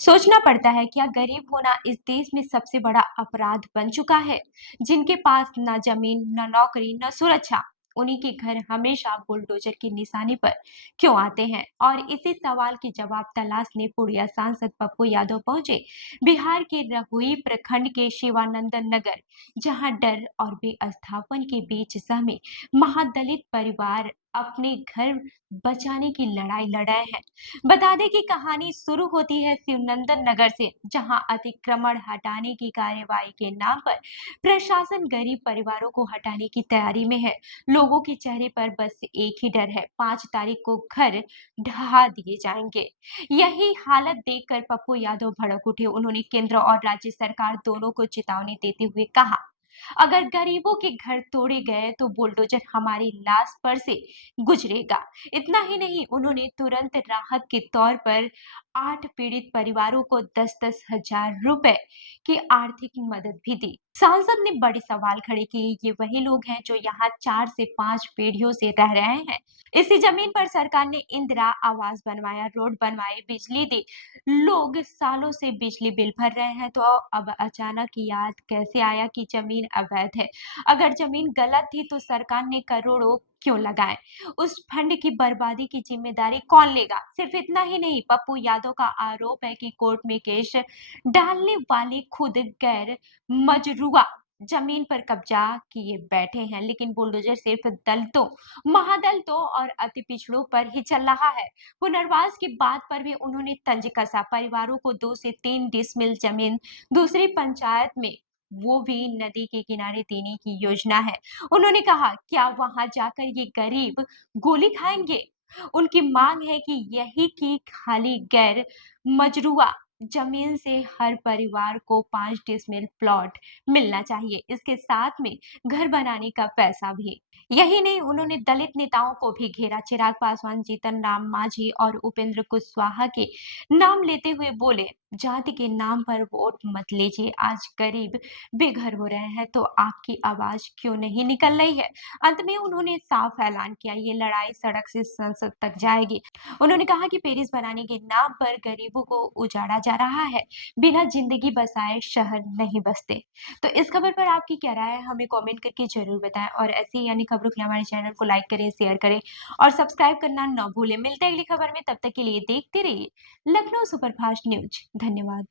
सोचना पड़ता है क्या गरीब होना इस देश में सबसे बड़ा अपराध बन चुका है। जिनके पास न जमीन न नौकरी न सुरक्षा, उन्हीं के घर हमेशा बुलडोजर की निशानी पर क्यों आते हैं। और इसी सवाल के जवाब तलाशने पूर्णिया सांसद पप्पू यादव पहुंचे बिहार के रहुई प्रखंड के शिवानंदन नगर, जहां डर और बेअस्थापन के बीच सहमे महादलित परिवार अपने घर बचाने की लड़ाई लड़ाए हैं। बता दें कि कहानी शुरू होती है शिवनंदन नगर से, जहां अतिक्रमण हटाने की कार्यवाही के नाम पर प्रशासन गरीब परिवारों को हटाने की तैयारी में है। लोगों के चेहरे पर बस एक ही डर है, 5 तारीख को घर ढहा दिए जाएंगे। यही हालत देखकर पप्पू यादव भड़क उठे। उन्होंने केंद्र और राज्य सरकार दोनों को चेतावनी देते हुए कहा, अगर गरीबों के घर तोड़े गए तो बुलडोजर हमारी लाश पर से गुजरेगा। इतना ही नहीं, उन्होंने तुरंत राहत के तौर पर 8 पीड़ित परिवारों को 10-10 हजार रुपए की आर्थिक मदद भी दी। सांसद ने बड़े सवाल खड़े किए, ये वही लोग हैं जो यहाँ 4 से 5 पीढ़ियों से रह रहे हैं। इसी जमीन पर सरकार ने इंदिरा आवास बनवाया, रोड बनवाए, बिजली दी। लोग सालों से बिजली बिल भर रहे हैं, तो अब अचानक याद कैसे आया कि जमीन अवैध है। अगर जमीन गलत थी तो सरकार ने करोड़ों क्यों लगाए। उस फंड की बर्बादी की जिम्मेदारी कौन लेगा। सिर्फ इतना ही नहीं, पप्पू यादव का आरोप है कि कोर्ट में केस डालने वाले खुद गैर मजरूआ जमीन पर कब्जा किए बैठे हैं, लेकिन बुलडोजर सिर्फ दलितों, महादलितों और अति पिछड़ों पर ही चल रहा है। पुनर्वास की बात पर भी उन्होंने तंज कसा। परिवारों को 2 से 3 डिसमिल जमीन दूसरी पंचायत में, वो भी नदी के किनारे देने की योजना है। उन्होंने कहा, क्या वहां जाकर ये गरीब गोली खाएंगे। उनकी मांग है कि यही की खाली गैर मजरूआ जमीन से हर परिवार को 5 डिसमिल प्लॉट मिलना चाहिए। इसके साथ में घर बनाने का पैसा भी। यही नहीं, उन्होंने दलित नेताओं को भी घेरा। चिराग पासवान, जीतन राम मांझी और उपेंद्र कुशवाहा के नाम लेते हुए बोले, जाति के नाम पर वोट मत लीजिए। आज गरीब बेघर हो रहे हैं तो आपकी आवाज क्यों नहीं निकल रही है। अंत में उन्होंने साफ ऐलान किया, ये लड़ाई सड़क से संसद तक जाएगी। उन्होंने कहा कि पेरिस बनाने के नाम पर गरीबों को उजाड़ा जा रहा है। बिना जिंदगी बसाए शहर नहीं बसते। तो इस खबर पर आपकी क्या राय है, हमें कमेंट करके जरूर बताएं। और ऐसी यानी खबरों के लिए हमारे चैनल को लाइक करें, शेयर करें और सब्सक्राइब करना न भूलें। मिलते हैं अगली खबर में, तब तक के लिए देखते रहिए लखनऊ सुपरफास्ट न्यूज। धन्यवाद।